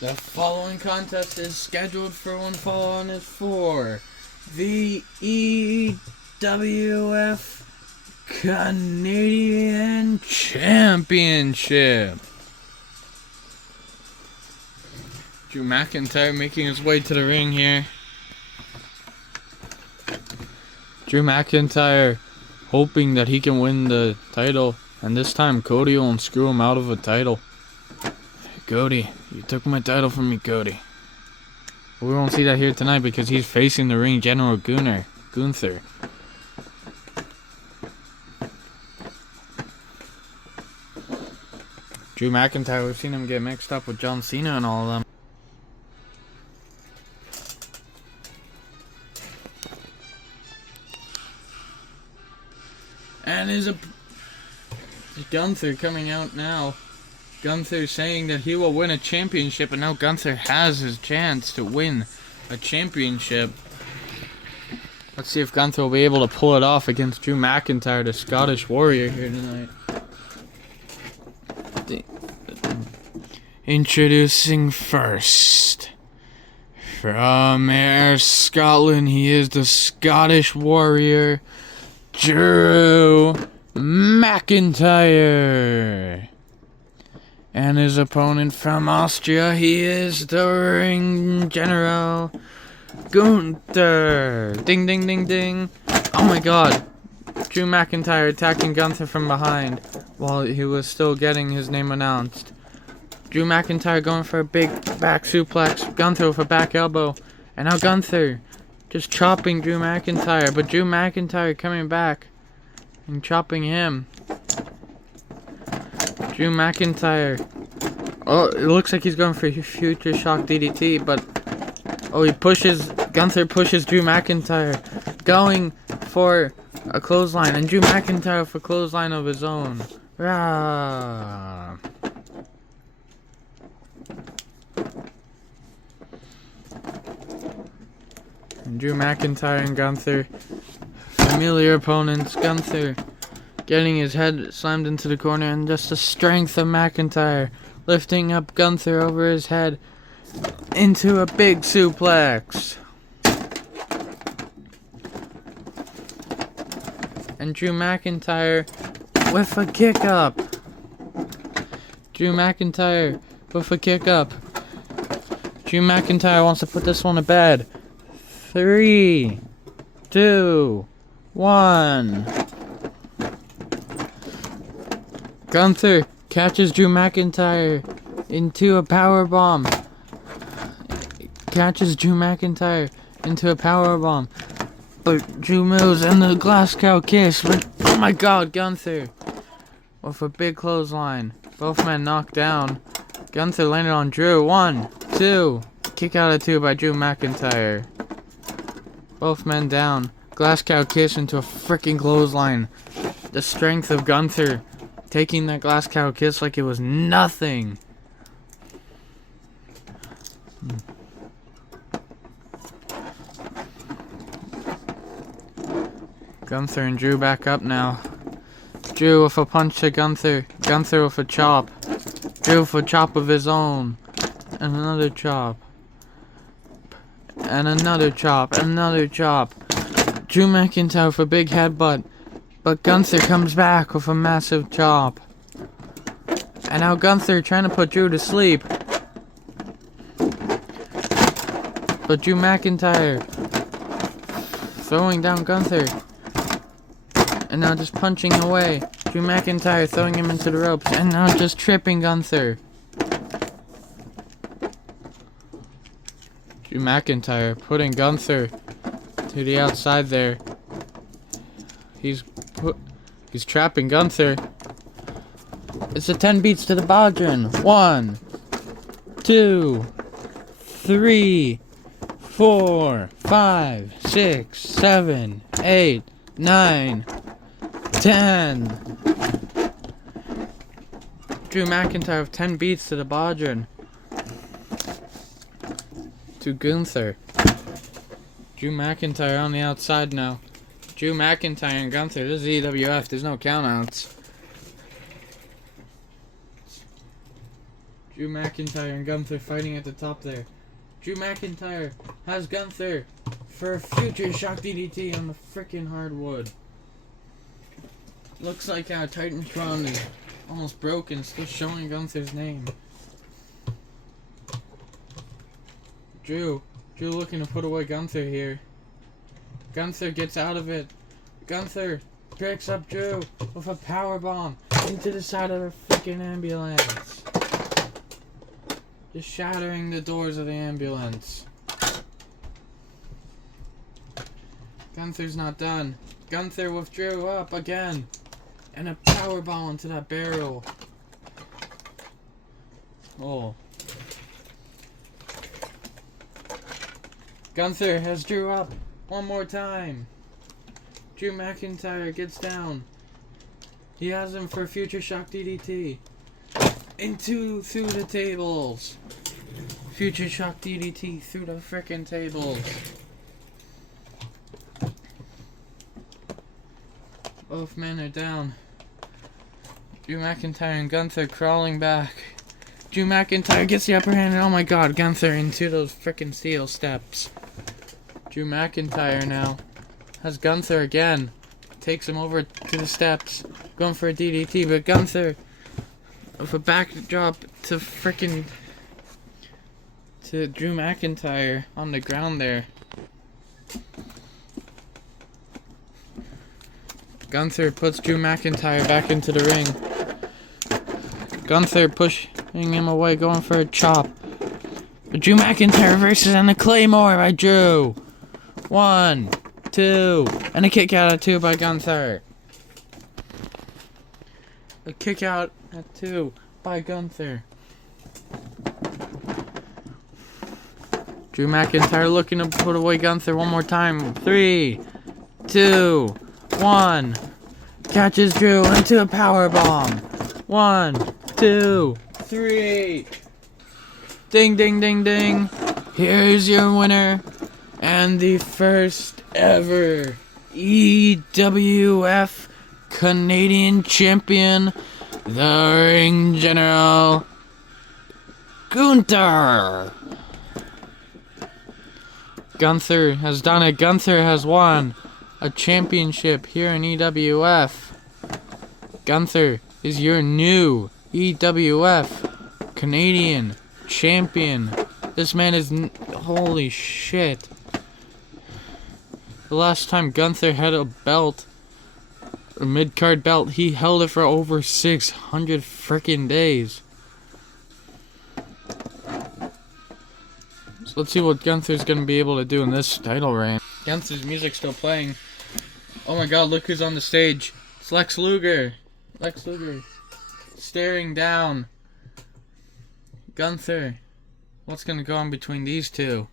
The following contest is scheduled for one fall on is for the EWF Canadian Championship. Drew McIntyre making his way to the ring here. Drew McIntyre hoping that he can win the title, and this time Cody won't screw him out of a title. Cody, you took my title from me, Cody. We won't see that here tonight because he's facing the ring general Gunther. Drew McIntyre, we've seen him get mixed up with John Cena and all of them. And is Gunther coming out now. Gunther saying that he will win a championship, and now Gunther has his chance to win a championship. Let's see if Gunther will be able to pull it off against Drew McIntyre, the Scottish Warrior, here tonight. Introducing first, from Ayr, Scotland, he is the Scottish Warrior, Drew McIntyre. And his opponent from Austria, he is the ring general, Gunther. Ding, ding, ding, ding. Oh my god. Drew McIntyre attacking Gunther from behind while he was still getting his name announced. Drew McIntyre going for a big back suplex. Gunther with a back elbow. And now Gunther just chopping Drew McIntyre. But Drew McIntyre coming back and chopping him. Drew McIntyre. Oh, it looks like he's going for Future Shock DDT, but oh, Gunther pushes Drew McIntyre, going for a clothesline, and Drew McIntyre for a clothesline of his own. Rah. And Drew McIntyre and Gunther, familiar opponents. Gunther getting his head slammed into the corner, and just the strength of McIntyre lifting up Gunther over his head into a big suplex. And Drew McIntyre with a kick up. Drew McIntyre with a kick up. Drew McIntyre wants to put this one to bed. 3, 2, 1. Gunther catches Drew McIntyre into a powerbomb. But Drew moves and the glass cow kiss. But oh my god, Gunther with a big clothesline. Both men knocked down. Gunther landed on Drew. 1, 2. Kick out of 2 by Drew McIntyre. Both men down. Glass cow kiss into a freaking clothesline. The strength of Gunther taking that glass cow kiss like it was nothing. Gunther and Drew back up now. Drew with a punch to Gunther. Gunther with a chop. Drew with a chop of his own. And another chop. And another chop. And another chop. Drew McIntyre with a big headbutt. But Gunther comes back with a massive chop. And now Gunther trying to put Drew to sleep. But Drew McIntyre throwing down Gunther. And now just punching away. Drew McIntyre throwing him into the ropes. And now just tripping Gunther. Drew McIntyre putting Gunther to the outside there. He's trapping Gunther. It's a 10 beats to the Bodrin. 1, 2, 3, 4, 5, 6, 7, 8, 9, 10. Drew McIntyre with 10 beats to the Bodrin. To Gunther. Drew McIntyre on the outside now. Drew McIntyre and Gunther. This is EWF. There's no countouts. Drew McIntyre and Gunther fighting at the top there. Drew McIntyre has Gunther for a future shock DDT on the freaking hardwood. Looks like our Titantron is almost broken, still showing Gunther's name. Drew looking to put away Gunther here. Gunther gets out of it. Gunther picks up Drew with a powerbomb into the side of the freaking ambulance. Just shattering the doors of the ambulance. Gunther's not done. Gunther with Drew up again. And a powerbomb into that barrel. Oh. Gunther has Drew up one more time. Drew McIntyre gets down. He has him for future shock DDT. Through the tables. Future shock DDT through the frickin' tables. Both men are down. Drew McIntyre and Gunther crawling back. Drew McIntyre gets the upper hand, and oh my god, Gunther into those frickin' steel steps. Drew McIntyre now has Gunther again. Takes him over to the steps. Going for a DDT, but Gunther with a backdrop to Drew McIntyre on the ground there. Gunther puts Drew McIntyre back into the ring. Gunther pushing him away, going for a chop. But Drew McIntyre reverses and a Claymore by Drew. 1, 2, and a kick out at 2 by Gunther. A kick out at 2 by Gunther. Drew McIntyre looking to put away Gunther one more time. 3, 2, 1. Catches Drew into a powerbomb. 1, 2, 3. Ding, ding, ding, ding. Here's your winner and the first ever EWF Canadian champion, the Ring General, Gunther. Gunther has done it. Gunther has won a championship here in EWF. Gunther is your new EWF Canadian champion. This man is holy shit. The last time Gunther had a belt, a mid-card belt, he held it for over 600 frickin' days. So let's see what Gunther's gonna be able to do in this title reign. Gunther's music's still playing. Oh my god, look who's on the stage. It's Lex Luger. Lex Luger staring down Gunther. What's gonna go on between these two?